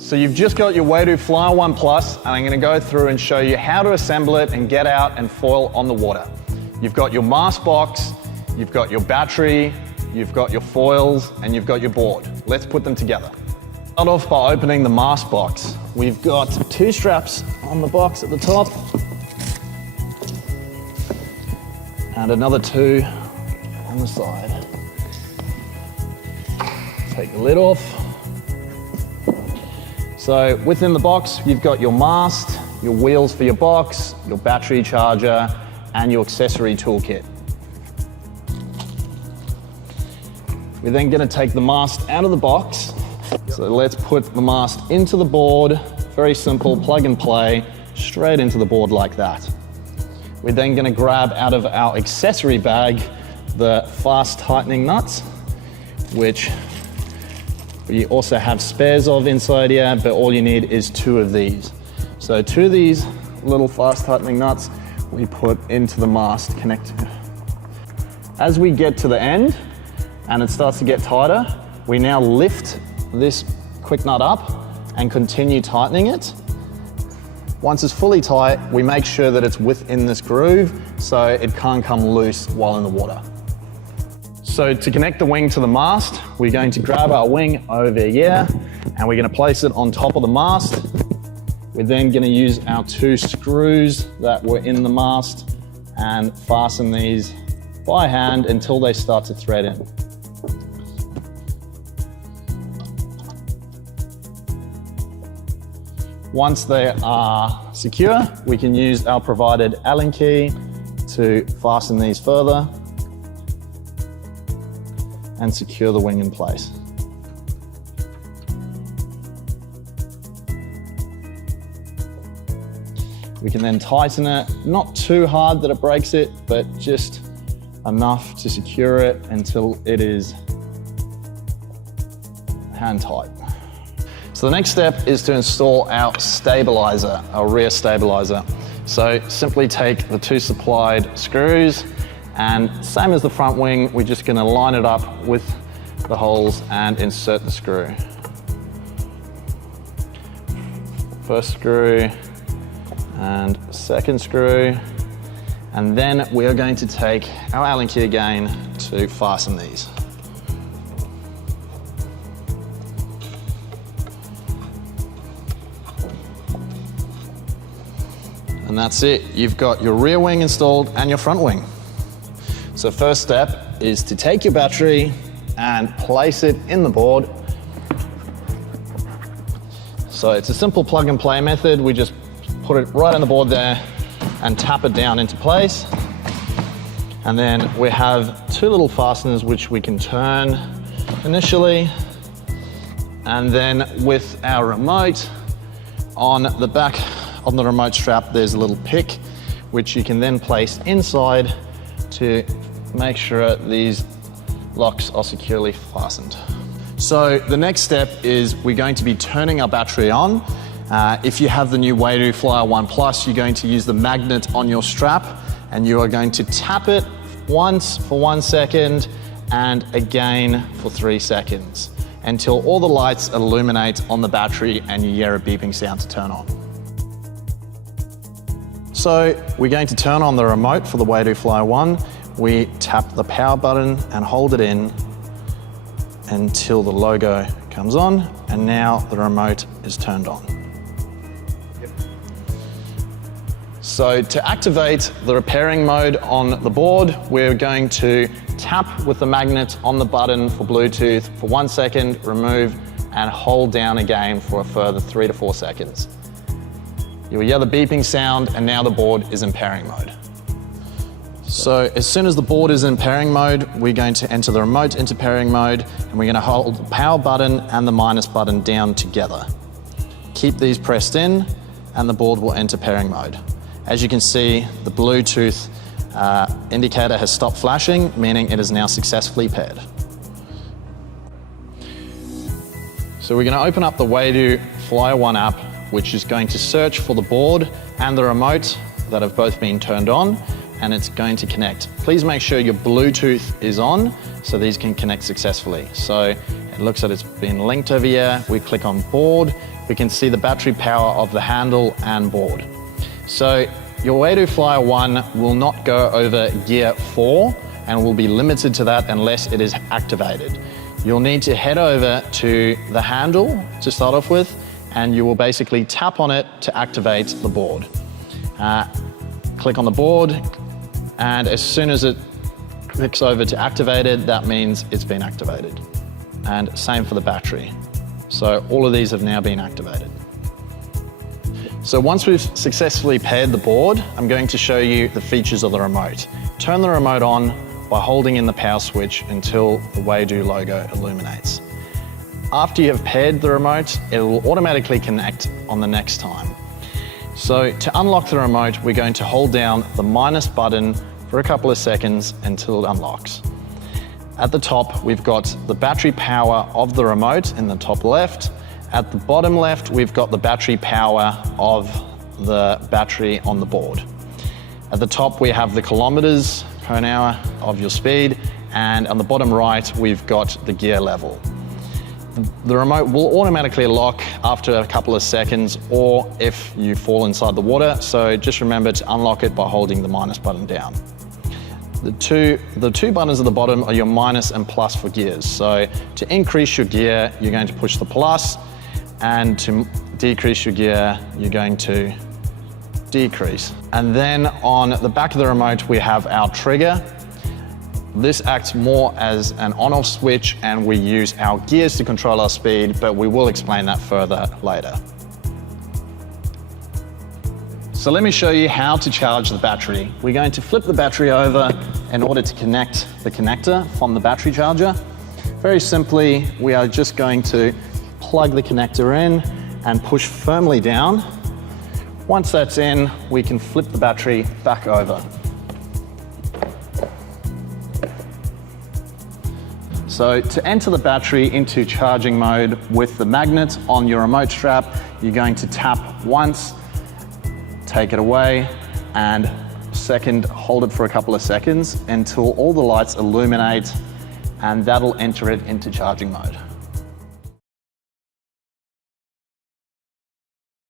So you've just got your Wado Flyer 1 Plus, and I'm going to go through and show you how to assemble it and get out and foil on the water. You've got your mast box, you've got your battery, you've got your foils, and you've got your board. Let's put them together. Start off by opening the mast box. We've got 2 straps on the box at the top, and another 2 on the side. Take the lid off. So within the box, you've got your mast, your wheels for your box, your battery charger, and your accessory toolkit. We're then going to take the mast out of the box. So let's put the mast into the board. Very simple, plug and play, straight into the board like that. We're then going to grab out of our accessory bag the fast tightening nuts, which we also have spares of inside here, but all you need is 2 of these. So 2 of these little fast tightening nuts we put into the mast connector. As we get to the end and it starts to get tighter, we now lift this quick nut up and continue tightening it. Once it's fully tight, we make sure that it's within this groove so it can't come loose while in the water. So to connect the wing to the mast, we're going to grab our wing over here and we're going to place it on top of the mast. We're then going to use our 2 screws that were in the mast and fasten these by hand until they start to thread in. Once they are secure, we can use our provided Allen key to fasten these further and secure the wing in place. We can then tighten it, not too hard that it breaks it, but just enough to secure it until it is hand tight. So the next step is to install our stabilizer, our rear stabilizer. So simply take the 2 supplied screws, and same as the front wing, we're just going to line it up with the holes and insert the screw. First screw and second screw, and then we are going to take our Allen key again to fasten these. And that's it. You've got your rear wing installed and your front wing. So first step is to take your battery and place it in the board. So it's a simple plug and play method. We just put it right on the board there and tap it down into place. And then we have 2 little fasteners which we can turn initially. And then with our remote, on the back of the remote strap, there's a little pick which you can then place inside to make sure these locks are securely fastened. So the next step is we're going to be turning our battery on. If you have the new Wado Flyer 1 Plus, you're going to use the magnet on your strap and you are going to tap it once for 1 second and again for 3 seconds until all the lights illuminate on the battery and you hear a beeping sound to turn on. So we're going to turn on the remote for the Wado Flyer 1. We tap the power button and hold it in until the logo comes on, and now the remote is turned on. Yep. So to activate the repairing mode on the board, we're going to tap with the magnet on the button for Bluetooth for 1 second, remove, and hold down again for a further 3 to 4 seconds. You'll hear the beeping sound, and now the board is in pairing mode. So as soon as the board is in pairing mode, we're going to enter the remote into pairing mode, and we're going to hold the power button and the minus button down together. Keep these pressed in, and the board will enter pairing mode. As you can see, the Bluetooth indicator has stopped flashing, meaning it is now successfully paired. So we're going to open up the Wado Flyer 1 app, which is going to search for the board and the remote that have both been turned on, and it's going to connect. Please make sure your Bluetooth is on so these can connect successfully. So it looks like it's been linked over here. We click on board, we can see the battery power of the handle and board. So your eFoils 1 will not go over gear 4 and will be limited to that unless it is activated. You'll need to head over to the handle to start off with, and you will basically tap on it to activate the board. Click on the board, and as soon as it clicks over to activated, that means it's been activated. And same for the battery. So all of these have now been activated. So once we've successfully paired the board, I'm going to show you the features of the remote. Turn the remote on by holding in the power switch until the Waydo logo illuminates. After you have paired the remote, it will automatically connect on the next time. So to unlock the remote, we're going to hold down the minus button for a couple of seconds until it unlocks. At the top, we've got the battery power of the remote in the top left. At the bottom left, we've got the battery power of the battery on the board. At the top, we have the kilometers per hour of your speed, and on the bottom right, we've got the gear level. The remote will automatically lock after a couple of seconds or if you fall inside the water, so just remember to unlock it by holding the minus button down. The two buttons at the bottom are your minus and plus for gears. So to increase your gear, you're going to push the plus, and to decrease your gear, you're going to decrease. And then on the back of the remote, we have our trigger. This acts more as an on-off switch, and we use our gears to control our speed, but we will explain that further later. So let me show you how to charge the battery. We're going to flip the battery over in order to connect the connector from the battery charger. Very simply, we are just going to plug the connector in and push firmly down. Once that's in, we can flip the battery back over. So to enter the battery into charging mode with the magnet on your remote strap, you're going to tap once, take it away, and second, hold it for a couple of seconds until all the lights illuminate, and that'll enter it into charging mode.